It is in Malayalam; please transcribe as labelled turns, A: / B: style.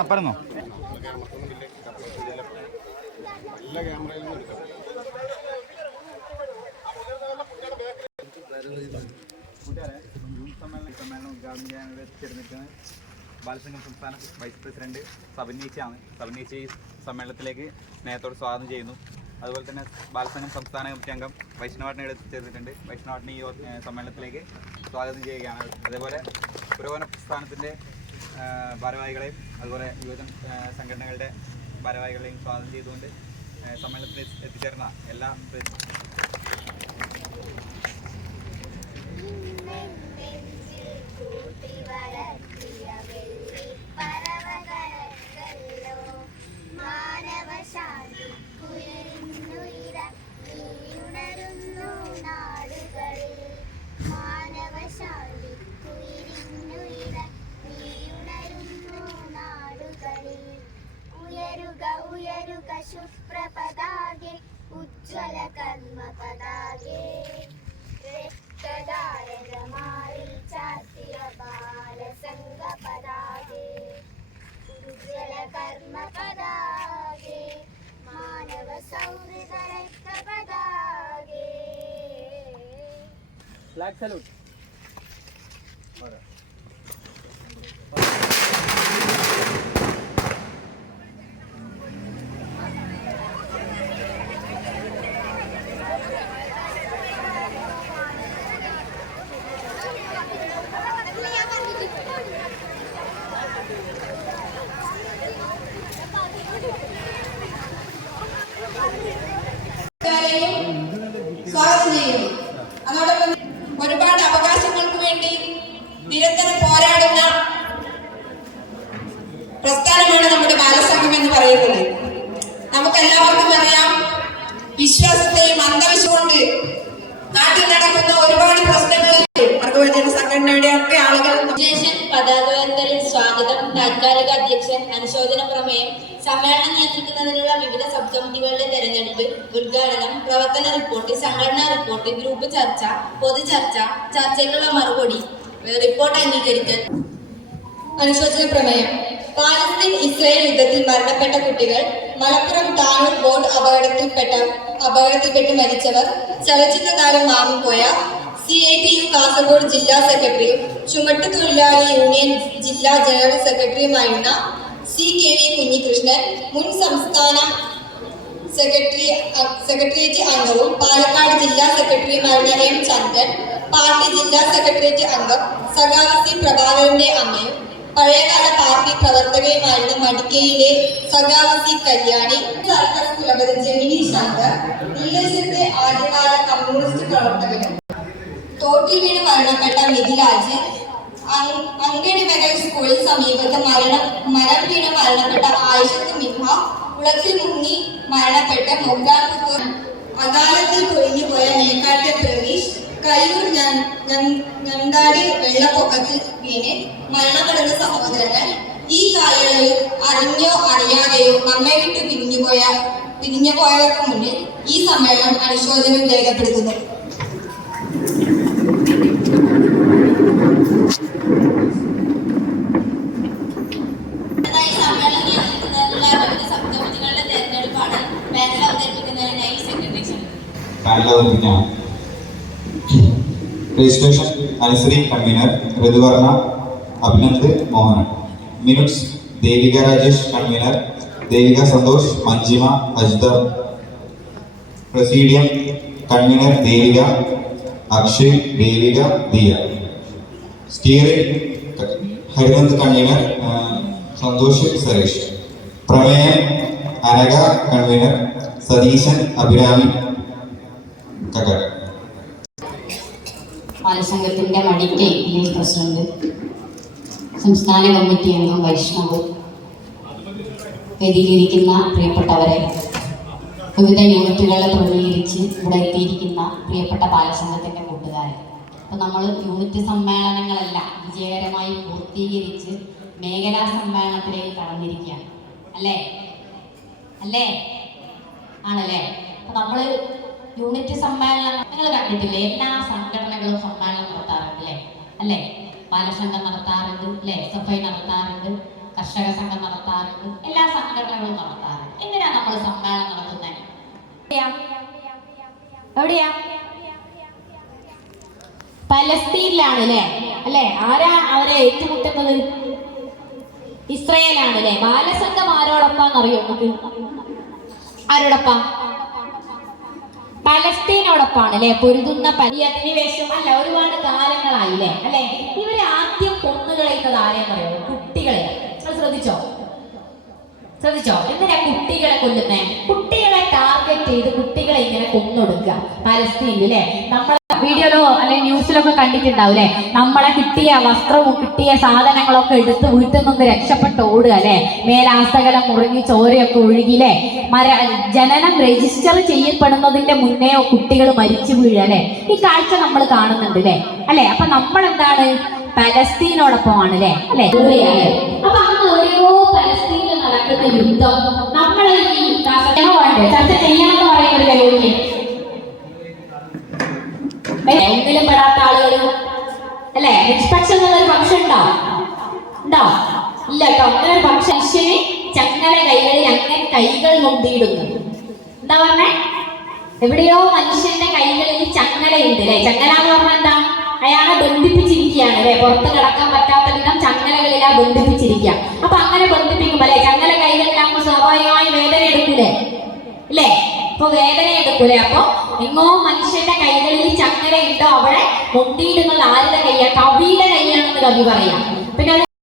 A: അപ്പറന്നോ സമ്മേളനം ബാലസംഘം സംസ്ഥാന വൈസ് പ്രസിഡന്റ് സബിനീച്ചയാണ് സബിനീച്ച ഈ സമ്മേളനത്തിലേക്ക് നേരത്തോട് സ്വാഗതം ചെയ്യുന്നു. അതുപോലെ തന്നെ ബാലസംഘം സംസ്ഥാന കമ്മിറ്റി അംഗം വൈഷ്ണവാട്ടിനെ എടുത്ത് ചേർന്നിട്ടുണ്ട് വൈഷ്ണവാട്ടിനെ ഈ സമ്മേളനത്തിലേക്ക് സ്വാഗതം ചെയ്യുകയാണ്. അതേപോലെ പുരോഗമന പ്രസ്ഥാനത്തിന്റെ ഭാരവാഹികളെയും അതുപോലെ യുവജന സംഘടനകളുടെ ഭാരവാഹികളെയും സ്വാഗതം ചെയ്തുകൊണ്ട് സമ്മേളനത്തിൽ എത്തിച്ചേർന്ന എല്ലാ
B: ಪ್ರಪದಾಗೆ ಮಾನವ ಸೌಹೃದರ ಪ್ರಪದಾಗೆ ಫ್ಲಾಗ್ ಸಲ್ಯೂಟ್ അതുപോലെ സംഘടനയുടെ ഒക്കെ ആളുകൾ
C: പതാകോയർത്തലിൽ സ്വാഗതം. താൽക്കാലിക അധ്യക്ഷൻ അനുശോചന പ്രമേയം. സമ്മേളനം നിയന്ത്രിക്കുന്നതിനുള്ള വിവിധ സബ് കമ്മിറ്റികളുടെ തെരഞ്ഞെടുപ്പ് ഉദ്ഘാടനം പ്രവർത്തന റിപ്പോർട്ട് സംഘടനാ റിപ്പോർട്ട് ഗ്രൂപ്പ് ചർച്ച പൊതു ചർച്ച ചർച്ചയ്ക്കുള്ള മറുപടി റിപ്പോർട്ട് അംഗീകരിക്കൽ. അനുശോചന പ്രമേയം. പാലസ്തീൻ ഇസ്രായേൽ യുദ്ധത്തിൽ മരണപ്പെട്ട കുട്ടികൾ മലപ്പുറം താനൂർ ബോർഡ് അപകടത്തിൽപ്പെട്ട അപകടത്തിൽപ്പെട്ട് മരിച്ചവർ ചലച്ചിത്ര താരം Mamukkoya C I T U Kasaragod ജില്ലാ സെക്രട്ടറിയും ചുമട്ടുതൊഴിലാളി യൂണിയൻ ജില്ലാ ജനറൽ സെക്രട്ടറിയുമായിരുന്ന സി കെ വി കുഞ്ഞികൃഷ്ണൻ മുൻ സംസ്ഥാന സെക്രട്ടറി സെക്രട്ടേറിയറ്റ് അംഗവും പാലക്കാട് ജില്ലാ സെക്രട്ടറിയുമായിരുന്ന എം ചന്ദ്രൻ പാർട്ടി ജില്ലാ സെക്രട്ടേറിയറ്റ് അംഗം സഖാവസി പ്രഭാകരന്റെ അമ്മയും പഴയകാല പാർട്ടി പ്രവർത്തകയുമായിരുന്ന മടിക്കയിലെ സഖാവസി കല്യാണി സർക്കാർ കുലപതി ജമിനി ശങ്കർ ഡി നീലശത്തെ ആദ്യകാല കമ്മ്യൂണിസ്റ്റ് പ്രവർത്തകനും തോട്ടിൽ വീണ് മരണപ്പെട്ട മിഥിലാജ് അങ്- അങ്കണി മെഗൽ സ്കൂളിൽ സമീപത്ത് മരണം മരം വീണ് മരണപ്പെട്ട ആയിഷത്ത് മിഹ കുളത്തിൽ മുങ്ങി മരണപ്പെട്ട മൊഗ്ഗാൽപുത്തൂർ അകാലത്തിൽ കൊഴിഞ്ഞുപോയ മേക്കാട്ടെ പ്രവീഷ് കയ്യൂർ ഞണ്ടാടി വെള്ളപ്പൊക്കത്തിൽ വീണ് മരണപ്പെടുന്ന സഹോദരങ്ങൾ ഈ കാലയളവിൽ അറിഞ്ഞോ അറിയാതെയോ നമ്മെ വിട്ട് പിരിഞ്ഞുപോയ പിരിഞ്ഞുപോയവർക്ക് മുന്നിൽ ഈ സമ്മേളനം അനുശോചനം രേഖപ്പെടുത്തുന്നു.
D: അവതരിപ്പിക്കാം registration അനുസരി convener Rituvarna Abhinand Mohan minutes Devika Rajesh convener Devika Santhosh Manjima അജ്ദർ presidium convener Devika Akshay Devika Diya steering Harinand convener Santhosh Suresh പ്രമേയം അനഘ കൺവീനർ സതീശൻ അഭിരാമി
E: ബാലസംഘത്തിന്റെ മടിക്ക് പ്രസിഡന്റ് സംസ്ഥാന കമ്മിറ്റി അംഗം വൈഷ്ണവ് വേദിയിലിരിക്കുന്ന പ്രിയപ്പെട്ടവരെ വിവിധ യൂണിറ്റുകളെ പ്രതിനിധീകരിച്ച് ഇവിടെ എത്തിയിരിക്കുന്ന പ്രിയപ്പെട്ട ബാലസംഘത്തിന്റെ കൂട്ടുകാരെ. അപ്പോൾ നമ്മൾ യൂണിറ്റ് സമ്മേളനങ്ങളെല്ലാം വിജയകരമായി പൂർത്തീകരിച്ച് മേഖലാ സമ്മേളനത്തിലേക്ക് കടന്നിരിക്കുകയാണ്. അല്ലേ? അല്ലേ? ആണല്ലേ? അപ്പൊ നമ്മൾ യൂണിറ്റ് സമ്മേളനം നിങ്ങൾ കണ്ടിട്ടില്ലേ? എല്ലാ സംഘടനകളും സമ്മേളനം നടത്താറുണ്ട് അല്ലേ? അല്ലേ? ബാലസംഘം നടത്താറുണ്ട് അല്ലേ? എസ് എഫ് ഐ നടത്താറുണ്ട് കർഷക സംഘം നടത്താറുണ്ട് എല്ലാ സംഘടനകളും നടത്താറുണ്ട്. എന്തിനാ നമ്മൾ സമ്മേളനം നടത്തുന്നത് എവിടെയാ? പലസ്തീനിലാണ് അല്ലേ? അല്ലേ? ആരാ അവരെ ഏറ്റുമുട്ടുന്നത്? ഇസ്രയേലാണ് അല്ലേ? ബാലസംഘം ആരോടൊപ്പാന്നറിയോ? നമുക്ക് ആരോടൊപ്പം? പലസ്തീനോടൊപ്പാണ് അല്ലെ? പൊരുതുന്ന പരി അധിനിവേശം അല്ല ഒരുപാട് കാലങ്ങളായില്ലേ അല്ലെ? ഇവരെ ആദ്യം കൊന്നുകളയുന്നത് ആരെയെന്നറിയോ കുട്ടികളെ. നിങ്ങൾ ശ്രദ്ധിച്ചോ? ശ്രദ്ധിച്ചോ? എന്തിനാ കുട്ടികളെ കൊല്ലുന്നേ? കുട്ടികളെ ടാർഗറ്റ് ചെയ്ത് കുട്ടികളെ ഇങ്ങനെ കൊന്നൊടുക്കുക പലസ്തീനിൽ അല്ലെ? നമ്മളെ വീഡിയോയിലോ അല്ലെങ്കിൽ ന്യൂസിലൊക്കെ കണ്ടിട്ടുണ്ടാവില്ലേ നമ്മളെ കിട്ടിയ വസ്ത്രവും കിട്ടിയ സാധനങ്ങളൊക്കെ എടുത്ത് വീട്ടിൽ നിന്ന് രക്ഷപ്പെട്ട് ഓടുക അല്ലെ? മേലാസകലം മുറിഞ്ഞ് ചോരയൊക്കെ ഒഴുകിലെ മര ജനനം രജിസ്റ്റർ ചെയ്യപ്പെടുന്നതിന്റെ മുന്നേ കുട്ടികൾ മരിച്ചു വീഴുക അല്ലെ? ഈ കാഴ്ച നമ്മൾ കാണുന്നുണ്ട് അല്ലെ? അല്ലെ? അപ്പൊ നമ്മൾ എന്താണ് പലസ്തീനോടൊപ്പമാണ് അല്ലെ? അല്ലെ? അപ്പൊ അന്ന് ഓരോ പലസ്തീനിൽ നടക്കുന്ന യുദ്ധം നമ്മൾ ചർച്ച ചെയ്യണമെന്ന് പറയുന്ന ഒരു ഒന്നിലും പെടാത്ത ആളുകളും. അല്ലെ? നിഷ്പക്ഷം എന്നുള്ളൊരു പക്ഷം ഉണ്ടോ? ഉണ്ടോ? ഇല്ല കേട്ടോ. അങ്ങനെ ഒരു പക്ഷ മനുഷ്യന് ചങ്ങല കൈകളിൽ അങ്ങനെ കൈകൾ മുന്തിയിടുന്നു എന്താ പറഞ്ഞേ? എവിടെയോ മനുഷ്യന്റെ കൈകളിൽ ചങ്ങലയുണ്ട് അല്ലെ? ചങ്ങല എന്ന് പറഞ്ഞാൽ എന്താ? അയാളെ ബന്ധിപ്പിച്ചിരിക്കുകയാണ് അല്ലെ? പുറത്ത് കിടക്കാൻ പറ്റാത്ത വിധം ചങ്ങലകളിലാ ബന്ധിപ്പിച്ചിരിക്കുക. അപ്പൊ അങ്ങനെ ബന്ധിപ്പിക്കുമ്പോ അല്ലെ? ചങ്ങല കൈകളിലാകുമ്പോൾ സ്വാഭാവികമായി വേദന എടുക്കൂലേ? അല്ലേ? അപ്പൊ വേദന എടുക്കൂലേ? അപ്പൊ എങ്ങോ മനുഷ്യന്റെ കൈകളിൽ ചങ്ങല ഇട്ടോ അവിടെ മുണ്ടിയിടുന്നത് ആരുടെ കൈയാ? കവിയുടെ കൈയാണെന്ന് കവി പറയാം. പിന്നെ